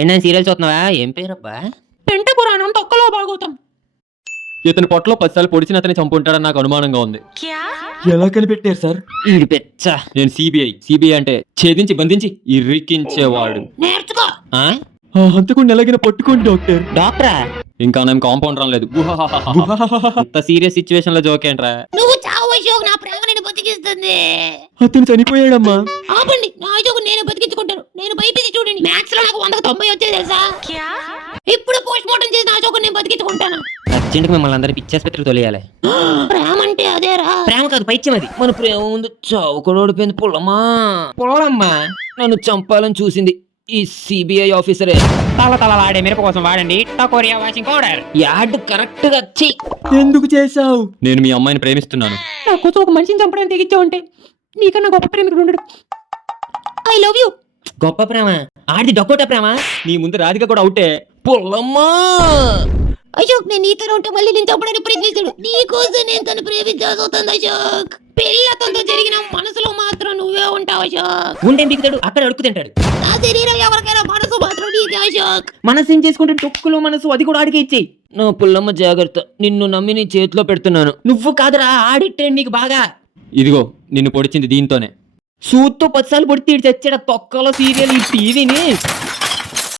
ఏంటని సీరియల్ చూస్తున్నావా? ఏం పేరబ్బా? పెంట పురాణం తొక్కలో భాగవతం. ఇతని పొట్టలో 10 సార్లు పొడిచిన అతని చంపుంటాడని నాకు అనుమానంగా ఉంది. ఎలా కనిపెట్టారు సార్? ఈడు పెచ్చ. నేను సిబిఐ అంటే ఛేదించి బంధించి ఇరికించేవాడు. నేర్చుకో. ఆ? ఆ హంతకుడిని ఎలాగైనా పట్టుకోండి డాక్టర్. డాక్టరా? ఇంకా నేను కాంపౌండ్ రాలేదు. అంత సీరియస్ సిచ్యువేషన్ లో జోక్ ఏంట్రా? నువ్వు చావు అశోక్, నా ప్రేమ నేను బతికిస్తుంది. అతను చనిపోయాడమ్మా. ఆపండి, నా అశోక్ నేను బతికించుకుంటాను. నేను భయపడి చూడండి, మ్యాథ్స్ లో నాకు 100కి 90 వచ్చేది తెలుసా? ఇప్పుడు పోస్ట్ మార్టం చేసి నా అశోక్ నేను బతికించుకుంటాను. అర్జెంట్గా మిమ్మల్ని అందరూ పిచ్చేసుపత్రికి తొలియాలి. ప్రేమ అంటే అదేరా. ప్రేమ కాదు, పైత్యం అది. మన ప్రేమ ముందు చావు కూడా ఓడిపోయింది. పుల్లమ్మా నన్ను చంపాలని చూసింది ఈ సిబిఐ ఆఫీసరే. తలతలలాడే మిరప కోసం వాడండి టకోరియా వాషింగ్ పౌడర్. యాడ్ కరెక్ట్ గా వచ్చి ఎందుకు చేసావు? నేను మీ అమ్మాయిని ప్రేమిస్తున్నాను. నా కోసం ఒక మనిషిని చంపడానికి తెగించావంటే నీకన్నా గొప్ప ప్రేమికుడు ఉండడు. I love you. గొప్ప ప్రేమ ఆడిది డకోటా ప్రేమ. నీ ముందు రాధిక కూడా అవుటే. పుల్లమ్మా అశోక్, నేను నీతో ఉంటే మళ్ళీ నేను చంపడానికి ప్రయత్నించాడు. నీ కోసం నేను తను ప్రేమించాల్సి వస్తుంది అశోక్. పిల్లతంతో జరిగిన మనసులో మాత్రం నువ్వే ఉంటావు అశోక్. గుండెం బిగుతాడు, అక్కడ అడుక్కు తింటాడు. నా శరీరం ఎవరికైనా మనసు మాత్రం నీకే అశోక్. మనసు ఏం చేసుకుంటే టొక్కులో మనసు అది కూడా ఆడికే ఇచ్చేయి. నా పుల్లమ్మ జాగ్రత్త, నిన్ను నమ్మి నీ చేతిలో పెడుతున్నాను. నువ్వు కాదురా, ఆడిట్టే నీకు బాగా. ఇదిగో నిన్ను పొడిచింది దీంతోనే. సూత్తో 10 సార్లు పొడితే చచ్చాడు తొక్కలో సీరియల్ ఈ టీవీని.